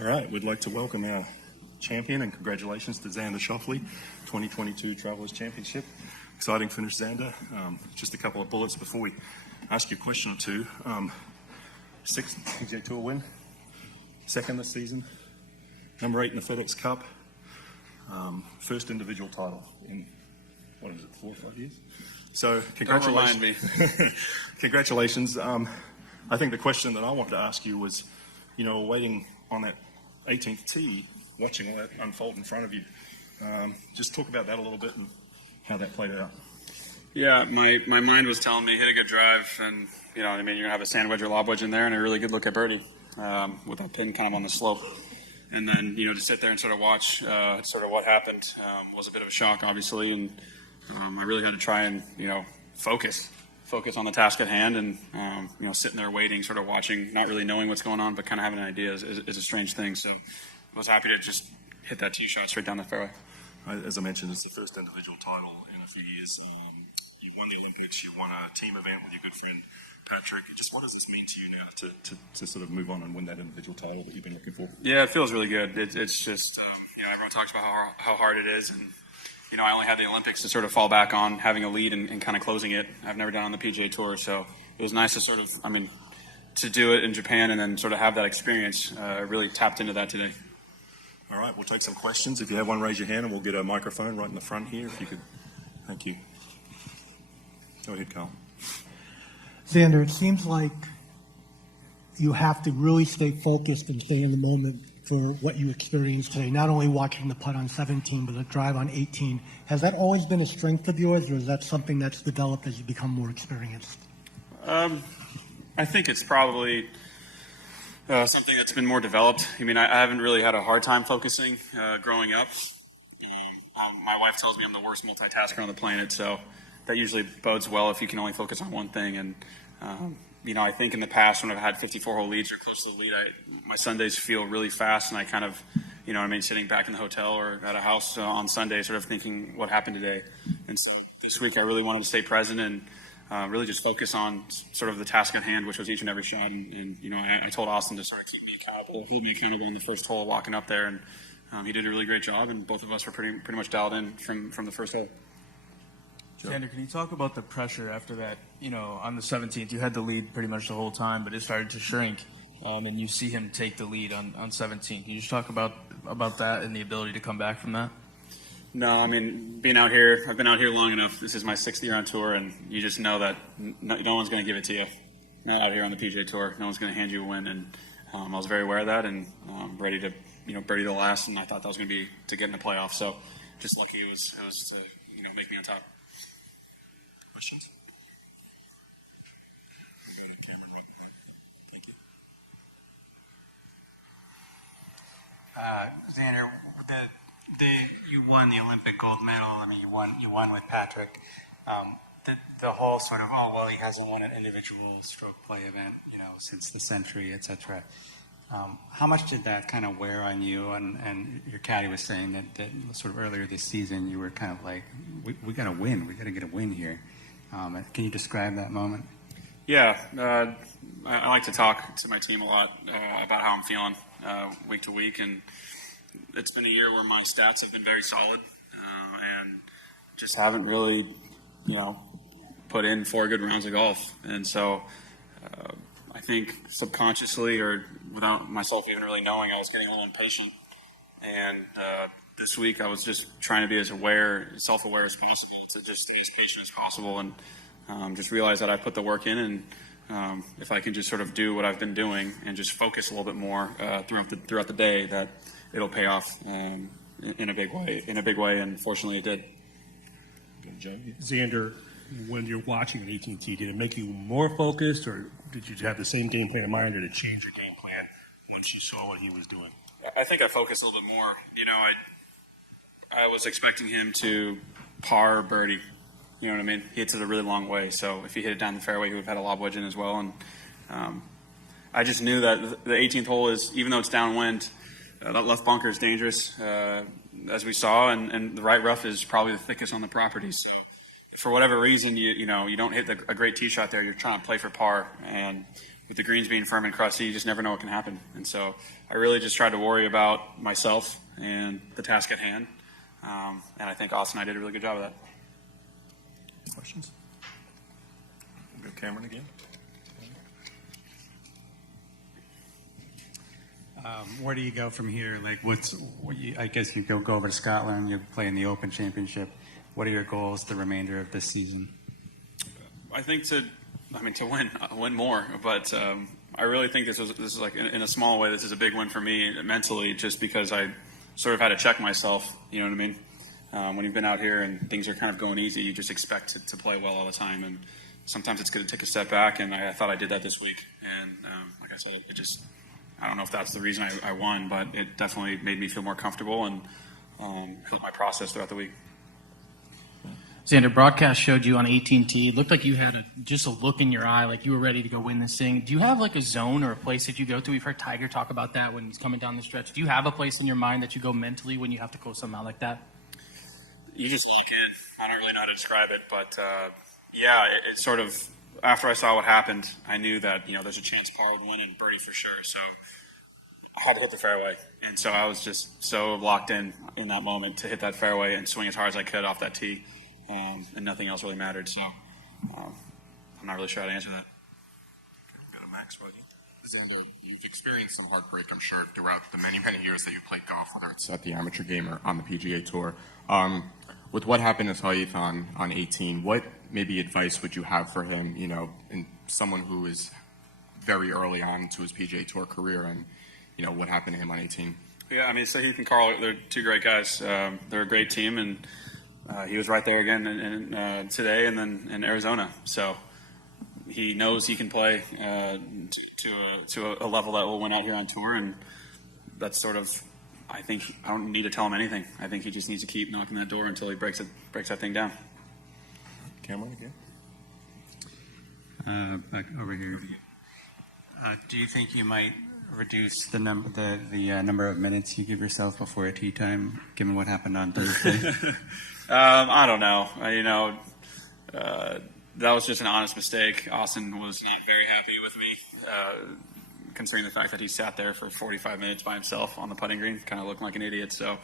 All right, we'd like to welcome our champion and congratulations to Xander Schauffele, 2022 Travelers Championship. Exciting finish, Xander. Just a couple of bullets before we ask you a question or two. Sixth PGA Tour win, second this season, number 8 in the FedEx Cup, first individual title in, 4 or 5 years? So congratulations. Don't remind me. Congratulations. I think the question that I wanted to ask you was, waiting on that 18th tee, watching all that unfold in front of you. Just talk about that a little bit and how that played out. Yeah, my mind was telling me hit a good drive, and you're gonna have a sand wedge or lob wedge in there, and a really good look at birdie with that pin kind of on the slope. And then to sit there and sort of watch sort of what happened was a bit of a shock, obviously, and I really had to try and focus on the task at hand, and sitting there waiting, sort of watching, not really knowing what's going on, but kind of having an idea is a strange thing. So I was happy to just hit that tee shot straight down the fairway. As I mentioned, it's the first individual title in a few years. You won the Olympics, you won a team event with your good friend Patrick. Just what does this mean to you now to sort of move on and win that individual title that you've been looking for? Yeah, it feels really good. It's just everyone talks about how hard it is, and I only had the Olympics to sort of fall back on, having a lead and kind of closing it. I've never done it on the PGA Tour, so it was nice to sort of, to do it in Japan and then sort of have that experience. Really tapped into that today. All right, we'll take some questions. If you have one, raise your hand, and we'll get a microphone right in the front here. If you could, thank you. Go ahead, Carl. Xander, it seems like you have to really stay focused and stay in the moment for what you experienced today, not only watching the putt on 17, but the drive on 18. Has that always been a strength of yours, or is that something that's developed as you become more experienced? I think it's probably something that's been more developed. I haven't really had a hard time focusing growing up. My wife tells me I'm the worst multitasker on the planet, so that usually bodes well if you can only focus on one thing. And I think in the past when I've had 54-hole leads or close to the lead, my Sundays feel really fast, and I kind of, sitting back in the hotel or at a house on Sunday, sort of thinking what happened today. And so this week I really wanted to stay present and really just focus on sort of the task at hand, which was each and every shot. And I told Austin to sort of keep me accountable, hold me accountable in the first hole, walking up there, and he did a really great job, and both of us were pretty much dialed in from the first hole. Xander, can you talk about the pressure after that? On the 17th, you had the lead pretty much the whole time, but it started to shrink, and you see him take the lead on 17. Can you just talk about that and the ability to come back from that? No, being out here, I've been out here long enough. This is my 6th year on tour, and you just know that no one's going to give it to you. Not out here on the PGA Tour. No one's going to hand you a win, and I was very aware of that, and ready to, birdie the last, and I thought that was going to be to get in the playoffs. So just lucky it was to, make me on top. Questions? Xander, you won the Olympic gold medal. You won with Patrick. The whole sort of, he hasn't won an individual stroke play event, since the century, etc. How much did that kind of wear on you? And your caddy was saying that sort of earlier this season you were kind of like, we got to win. We got to get a win here. Can you describe that moment? Yeah, I like to talk to my team a lot about how I'm feeling week to week, and it's been a year where my stats have been very solid and just haven't really, put in 4 good rounds of golf. And so I think subconsciously or without myself even really knowing, I was getting a little impatient. And this week I was just trying to be as self-aware as possible, to just stay as patient as possible, and just realize that I put the work in, and if I can just sort of do what I've been doing and just focus a little bit more throughout the day, that it'll pay off in a big way, and fortunately it did. Xander, when you're watching an 18th tee, did it make you more focused, or did you have the same game plan in mind, or did it change your game plan once you saw what he was doing? I think I focused a little bit more. I was expecting him to par birdie. You know what I mean? He hits it a really long way, so if he hit it down the fairway, he would have had a lob wedge in as well. And I just knew that the 18th hole is, even though it's downwind, that left bunker is dangerous, as we saw, and the right rough is probably the thickest on the property. So for whatever reason, you don't hit a great tee shot there. You're trying to play for par, and with the greens being firm and crusty, you just never know what can happen. And so I really just tried to worry about myself and the task at hand. And I think Austin and I did a really good job of that. Questions? We'll go Cameron again. Where do you go from here? Like, I guess you go over to Scotland. You play in the Open Championship. What are your goals the remainder of this season? I think to win more. But I really think this is like in a small way. This is a big win for me mentally, just because I sort of had to check myself. You know what I mean? When you've been out here and things are kind of going easy, you just expect to play well all the time, and sometimes it's good to take a step back. And I thought I did that this week. And like I said, I don't know if that's the reason I won, but it definitely made me feel more comfortable and helped my process throughout the week. Xander, broadcast showed you on 18T. It looked like you had just a look in your eye, like you were ready to go win this thing. Do you have like a zone or a place that you go to? We've heard Tiger talk about that when he's coming down the stretch. Do you have a place in your mind that you go mentally when you have to close something out like that? You just look in. I don't really know how to describe it, but it sort of, after I saw what happened, I knew that, there's a chance par would win and birdie for sure. So I had to hit the fairway. And so I was just so locked in that moment to hit that fairway and swing as hard as I could off that tee. And nothing else really mattered. So I'm not really sure how to answer that. Go to Max right here. Xander, you've experienced some heartbreak, I'm sure, throughout the many, many years that you've played golf, whether it's at the amateur game or on the PGA Tour. With what happened to Saif on 18, what maybe advice would you have for him, and someone who is very early on to his PGA Tour career, and, what happened to him on 18? Yeah, Saif and Carl, they're two great guys. They're a great team, and he was right there again in today and then in Arizona. So he knows he can play to a level that will win out here on tour, and that's sort of, I think I don't need to tell him anything. I think he just needs to keep knocking that door until he breaks that thing down. Cameron again. Back over here. Do you think you might reduce the number of minutes you give yourself before a tee time, given what happened on Thursday? I don't know. That was just an honest mistake. Austin was not very happy with me, considering the fact that he sat there for 45 minutes by himself on the putting green, kind of looking like an idiot. So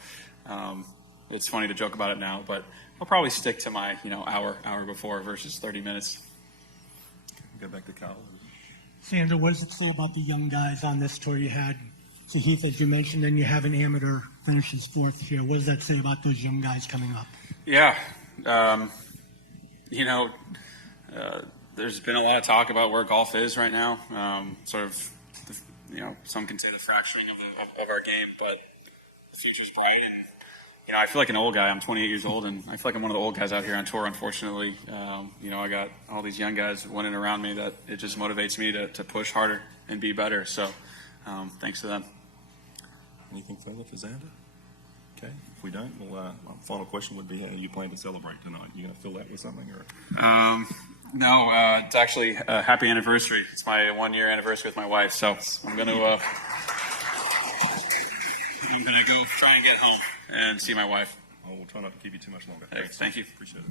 it's funny to joke about it now, but I'll probably stick to my hour before versus 30 minutes. Go back to Kyle. Xander, what does it say about the young guys on this tour you had? So Heath, as you mentioned, then you have an amateur finishes fourth here. What does that say about those young guys coming up? Yeah. There's been a lot of talk about where golf is right now. Some can say the fracturing of our game, but the future's bright. And, I feel like an old guy. I'm 28 years old, and I feel like I'm one of the old guys out here on tour, unfortunately. I got all these young guys winning around me that it just motivates me to push harder and be better. So thanks to them. Anything further for Xander? Okay. If we don't, my final question would be, how you plan to celebrate tonight? You going to fill that with something? Or? No, it's actually a happy anniversary. It's my 1-year anniversary with my wife, so I'm going to go try and get home and see my wife. We'll try not to keep you too much longer. Thank you. Appreciate it.